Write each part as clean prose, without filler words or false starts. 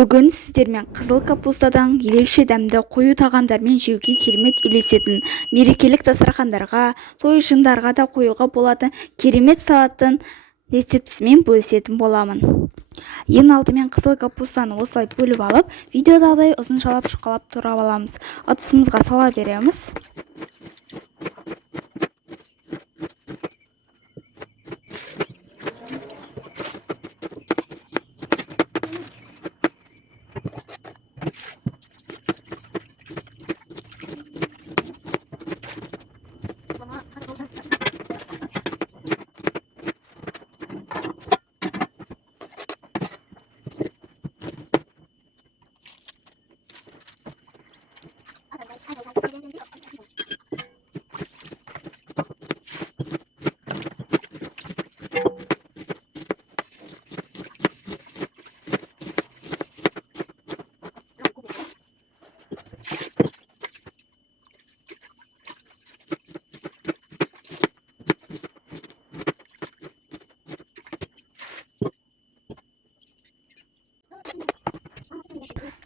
Бүгін сіздермен қызыл капустадан ерекше дәмді қою тағамдармен жеуге керемет үйлесетін, мерекелік дастархандарға, той жиындарға да қоюға болатын керемет салаттың рецептісімен бөлісетін боламын. Ең алдымен қызыл капустаны осылай бөліп алып, видеодағыдай ұзыншалап шұқалап турап аламыз. Ыдысымызға сала береміз.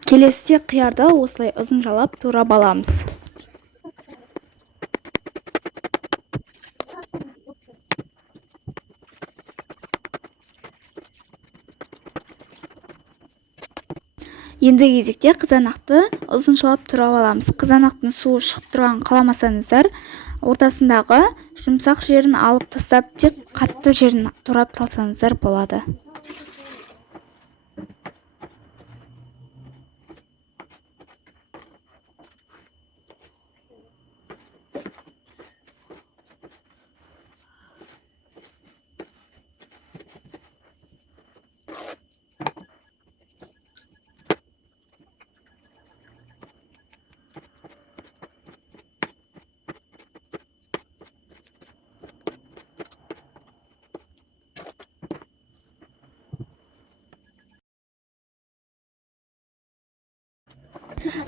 Келесіде қиярды осылай ұзыншалап турап аламыз. Енді кезекте қызанақты ұзыншалап турап аламыз. Қызанақтың суы шығып тұрған қаламасаңыздар, ортасындағы жұмсақ жерін алып тастап, тек қатты жерін турап салсаңыздар болады.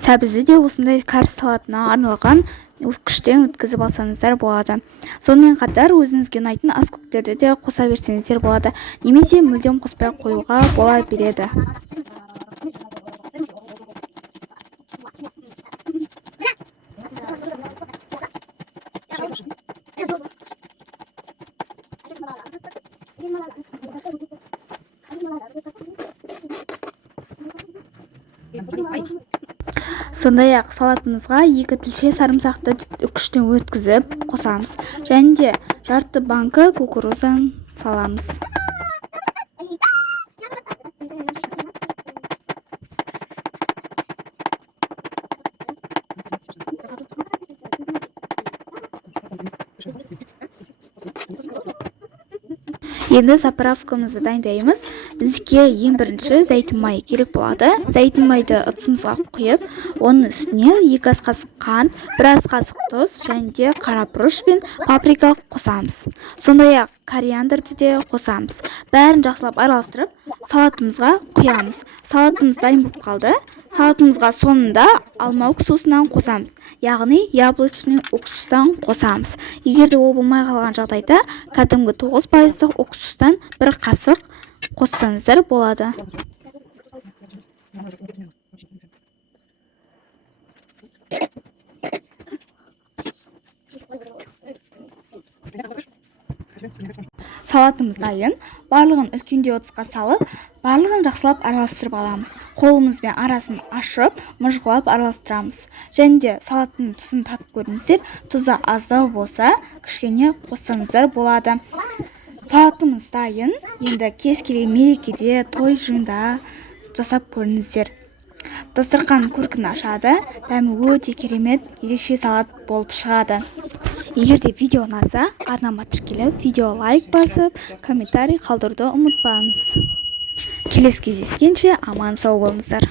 Сәбізді де осындай кәріс салатына арналған үккіштен өткізіп алсаңыздар болады. Сонымен қатар өзіңізге ұнайтын аскөктерді де қоса берсеңіздер болады, немесе мүлдем қоспай қоюға бола береді. Сондай-ақ салатымызға 2 тілше сарымсақты үккіштен өткізіп қосамыз. Және де жарты банка кукурузаны саламыз. Енді заправкамызды дайындаймыз. Бізге ең бірінші зәйтүн майы керек болады. Зәйтүн майды ыдысымызға құйып, оның үстіне 2 ас қасық қант, 1 ас қасық тұз және де қара бұрыш пен паприка қосамыз. Сондай-ақ кориандрды де қосамыз. Бәрін жақсылап араластырып, салатымызға құямыз. Салатымыз дайын болып қалды. Салатымызға соңында алма уксусынан қосамыз, яғни яблочный уксустан қосамыз. Егер де ол болмай қалған жағдайда, кәдімгі 9% уксустан 1 қасық қоссаңыздар болады. Салатымыз дайын. Барлығын үлкендеу ыдысқа салып, барлығын жақсылап араластырып аламыз. Қолымызбен арасын ашып, мыжғылап араластырамыз. Және де салаттың тұзын татып көріңіздер. Тұзы аздау болса, кішкене қоссаңыздар болады. Салатымыз дайын. Енді кез келген мерекеде, той жиында жасап көріңіздер. Дастархан көркін ашады. Дәмі өте керемет, ерекше салат болып шығады. Егер де видео ұнаса, арнама тіркеліп, видео лайк басып, комментарий қалдыруды ұмытпаңыз. Келесі кездескенше аман сау болыңыздар.